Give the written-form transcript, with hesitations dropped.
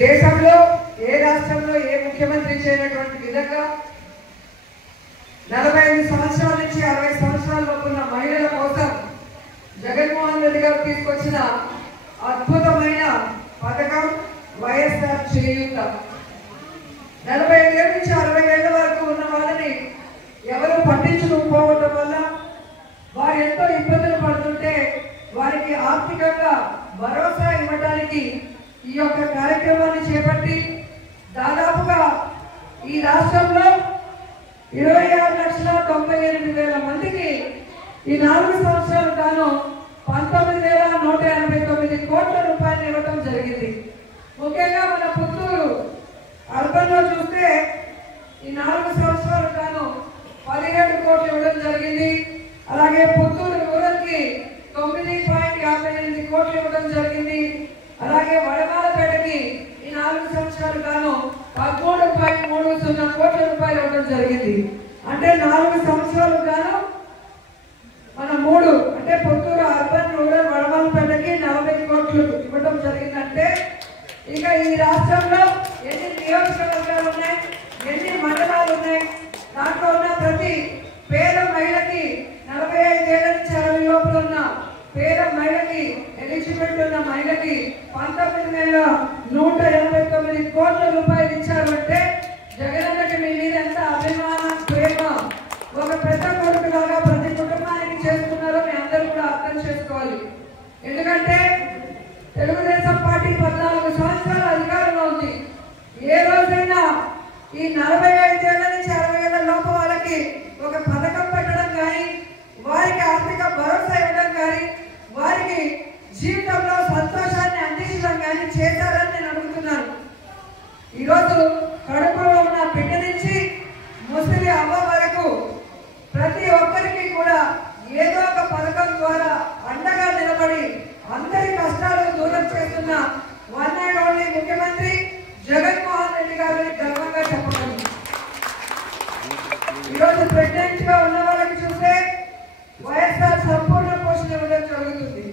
దేశంలో ఏ రాష్ట్రంలో ఏ ముఖ్యమంత్రి చేయనటువంటి విధంగా 45 సంవత్సరాల నుంచి 60 సంవత్సరాల లోపు ఉన్న మహిళల కోసం జగన్మోహన్ రెడ్డి గారు తీసుకొచ్చిన అద్భుతమైన పథకం వైఎస్ఆర్ చేయూత. 45 ఏళ్ళ నుంచి 60 ఏళ్ల వరకు ఉన్న వాళ్ళని ఎవరు పట్టించుకోకపోవడం వల్ల వారు ఎంతో ఇబ్బందులు పడుతుంటే వారికి ఆర్థికంగా భరోసా ఇవ్వడానికి ఈ యొక్క కార్యక్రమాన్ని చేపట్టి దాదాపుగా ఈ రాష్ట్రంలో 26,98,000 మందికి ఈ 4 సంవత్సరాలు గాను 19,189 కోట్ల రూపాయలు ఇవ్వడం జరిగింది. ముఖ్యంగా మన పుత్తూరు అర్బన్ లో చూస్తే ఈ 4 సంవత్సరాలు గాను 17 కోట్లు ఇవ్వడం జరిగింది. అలాగే పుత్తూరు రూరల్ కి 9.58 కోట్లు ఇవ్వడం జరిగింది. అలాగే వడమాలపేటకి ఈ 4 సంవత్సరాలు గాను 13.30 కోట్ల రూపాయలు ఇవ్వడం జరిగింది. అంటే 4 సంవత్సరాలు గాను మన 3 అంటే పుత్తూరు అర్బన్ రూరల్ వడమాలపేటకి 40 కోట్లు ఇవ్వడం జరిగిందంటే ఇక ఈ రాష్ట్రంలో ఎన్ని నియోజకవర్గాలు ఉన్నాయి, ఎన్ని మండలాలు ఉన్నాయి, దాంట్లో ఉన్న ప్రతి పేద మహిళకి 45 ఏళ్ల నుంచి 60 లోపల ఉన్న పేద మహిళకి ఎలిజిబిలిటీ ఉన్న మహిళకి 19,189 కోట్ల రూపాయలు ఇచ్చారు. అంటే జగనన్నకి మీ మీద ఎంత అభిమానం, ప్రేమ, ఒక పెద్ద కొడుకు లాగా ప్రతి కుటుంబానికి చేస్తున్నారో మీ అందరూ కూడా అర్థం చేసుకోవాలి. ఎందుకంటే తెలుగుదేశం పార్టీ 14 సంవత్సరాల అధికారంలో ఉంది. ఏ రోజైనా ఈ 45 ఏళ్ల నుంచి 60 ఏళ్ల లోపు వాళ్ళకి ఒక పథకం పెట్టడం కానీ, వారికి ఆర్థిక భరోసా ఇవ్వడం కానీ, వారికి జీవితంలో సంతోషాన్ని అందించడం కానీ చేశారని నేను అడుగుతున్నాను. ఈరోజు కడుపులో ఉన్న బిడ్డ నుంచి ముసలి అవ్వ వరకు ప్రతి ఒక్కరికి కూడా ఏదో ఒక పథకం ద్వారా అండగా నిలబడి అందరి కష్టాలు దూరం చేస్తున్న వన్ అండ్ ఓన్లీ ముఖ్యమంత్రి జగన్మోహన్ రెడ్డి గారిని గర్వంగా చెప్పగలను. ఈరోజు ప్రెగ్నెంట్ గా ఉన్న వాళ్ళకి చూస్తే వైఎస్ఆర్ సంపూర్ణ పోషణ ఇవ్వడం జరుగుతుంది.